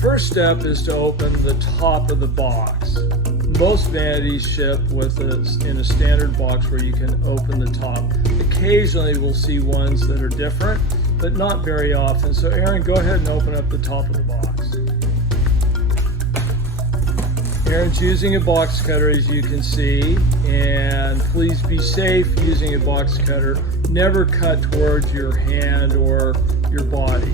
first step is to open the top of the box. Most vanities ship in a standard box where you can open the top. Occasionally we'll see ones that are different, but not very often. So Aaron, go ahead and open up the top of the box. Aaron's using a box cutter, as you can see, and please be safe using a box cutter. Never cut towards your hand or your body.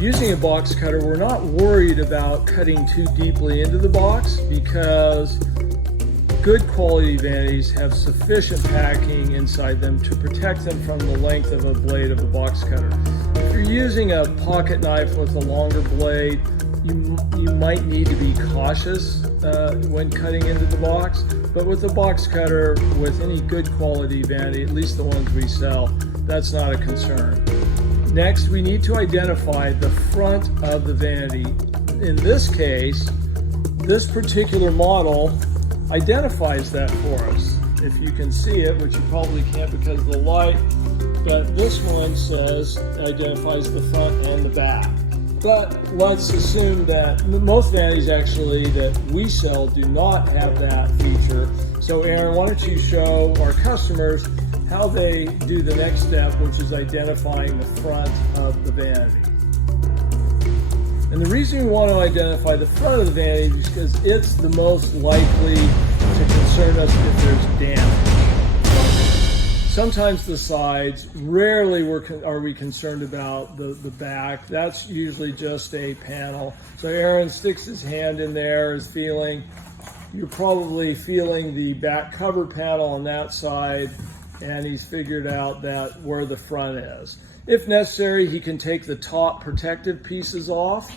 Using a box cutter, we're not worried about cutting too deeply into the box because good quality vanities have sufficient packing inside them to protect them from the length of a blade of a box cutter. If you're using a pocket knife with a longer blade, you might need to be cautious when cutting into the box, but with a box cutter, with any good quality vanity, at least the ones we sell, that's not a concern. Next, we need to identify the front of the vanity. In this case, this particular model identifies that for us. If you can see it, which you probably can't because of the light, but this one identifies the front and the back. But let's assume that most vanities actually that we sell do not have that feature. So Aaron, why don't you show our customers how they do the next step, which is identifying the front of the vanity. And the reason we want to identify the front of the vanity is because it's the most likely to concern us if there's damage. Sometimes the sides, rarely are we concerned about the back. That's usually just a panel. So Aaron sticks his hand in there, is feeling, you're probably feeling the back cover panel on that side, and he's figured out that where the front is. If necessary, he can take the top protective pieces off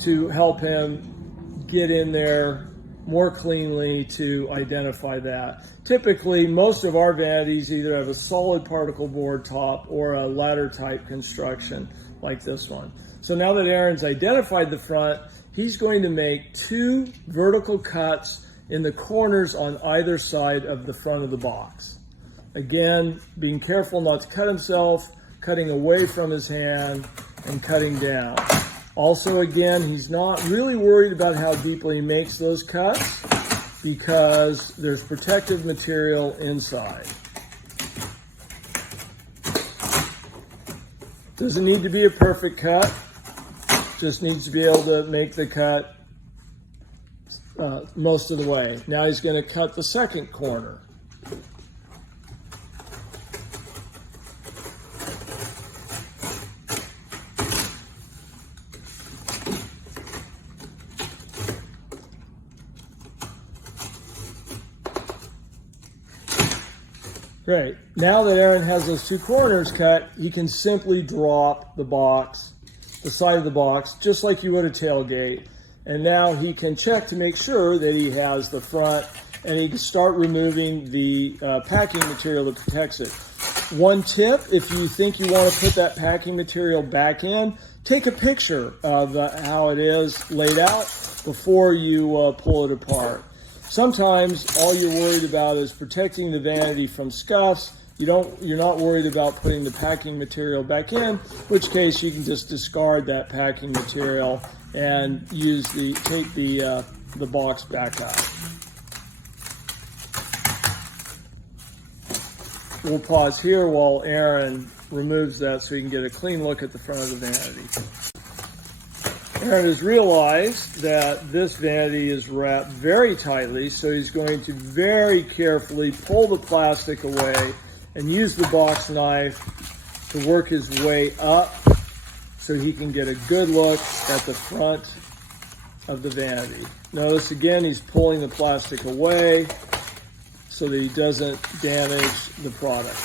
to help him get in there more cleanly to identify that. Typically, most of our vanities either have a solid particle board top or a ladder type construction like this one. So now that Aaron's identified the front, he's going to make 2 vertical cuts in the corners on either side of the front of the box. Again, being careful not to cut himself, cutting away from his hand and cutting down. Also, again, he's not really worried about how deeply he makes those cuts because there's protective material inside. Doesn't need to be a perfect cut, just needs to be able to make the cut most of the way. Now he's going to cut the second corner. Great. Now that Aaron has those 2 corners cut, he can simply drop the box, the side of the box, just like you would a tailgate. And now he can check to make sure that he has the front, and he can start removing the packing material that protects it. One tip, if you think you want to put that packing material back in, take a picture of how it is laid out before you pull it apart. Sometimes all you're worried about is protecting the vanity from scuffs. You're not worried about putting the packing material back in, in which case you can just discard that packing material and take the box back out. We'll pause here while Aaron removes that so you can get a clean look at the front of the vanity. Aaron has realized that this vanity is wrapped very tightly, so he's going to very carefully pull the plastic away and use the box knife to work his way up so he can get a good look at the front of the vanity. Notice again, he's pulling the plastic away so that he doesn't damage the product.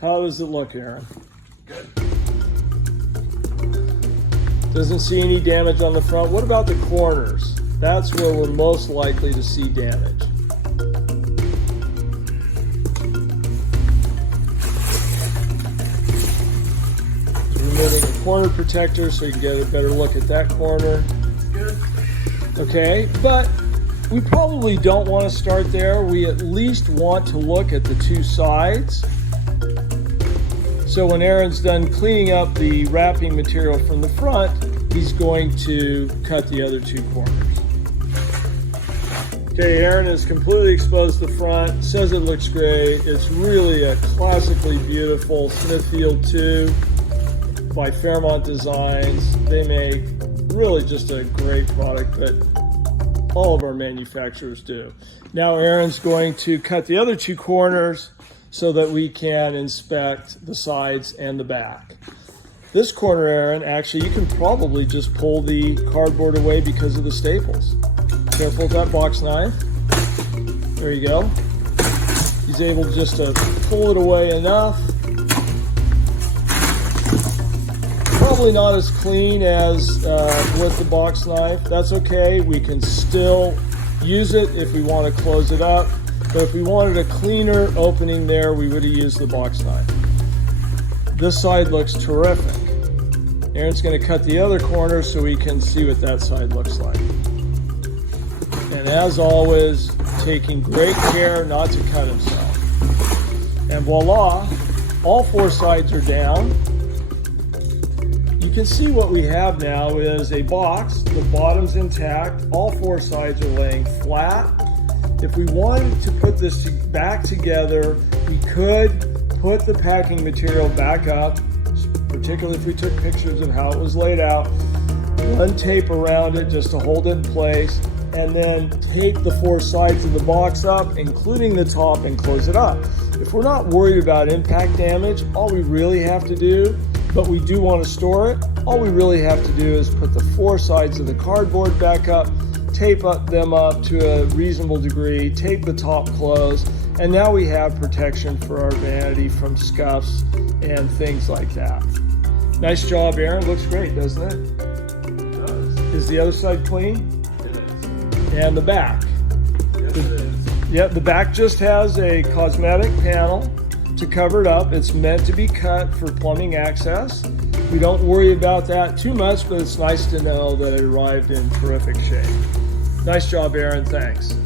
How does it look, Aaron? Good. Doesn't see any damage on the front. What about the corners? That's where we're most likely to see damage. Removing the corner protector so you can get a better look at that corner. Good. Okay, but we probably don't want to start there. We at least want to look at the two sides. So when Aaron's done cleaning up the wrapping material from the front, he's going to cut the other two corners. Okay, Aaron has completely exposed the front, says it looks great. It's really a classically beautiful Smithfield 2 by Fairmont Designs. They make really just a great product that all of our manufacturers do. Now Aaron's going to cut the other two corners so that we can inspect the sides and the back. This corner, Aaron, actually you can probably just pull the cardboard away because of the staples. Careful with that box knife. There you go. He's able just to pull it away enough. Probably not as clean as with the box knife. That's okay. We can still use it if we want to close it up. But if we wanted a cleaner opening there, we would have used the box knife. This side looks terrific. Aaron's going to cut the other corner so we can see what that side looks like. And as always, taking great care not to cut himself. And voila, all four sides are down. You can see what we have now is a box. The bottom's intact. All four sides are laying flat. If we wanted to put this back together, we could put the packing material back up, particularly if we took pictures of how it was laid out, run tape around it just to hold it in place, and then take the four sides of the box up, including the top, and close it up. If we're not worried about impact damage, all we really have to do, but we do want to store it, all we really have to do is put the four sides of the cardboard back up, tape them up to a reasonable degree, tape the top closed, and now we have protection for our vanity from scuffs and things like that. Nice job, Aaron. Looks great, doesn't it? It does. Is the other side clean? It is. And the back? Yes, it is. Yeah, the back just has a cosmetic panel to cover it up. It's meant to be cut for plumbing access. We don't worry about that too much, but it's nice to know that it arrived in terrific shape. Nice job, Aaron. Thanks.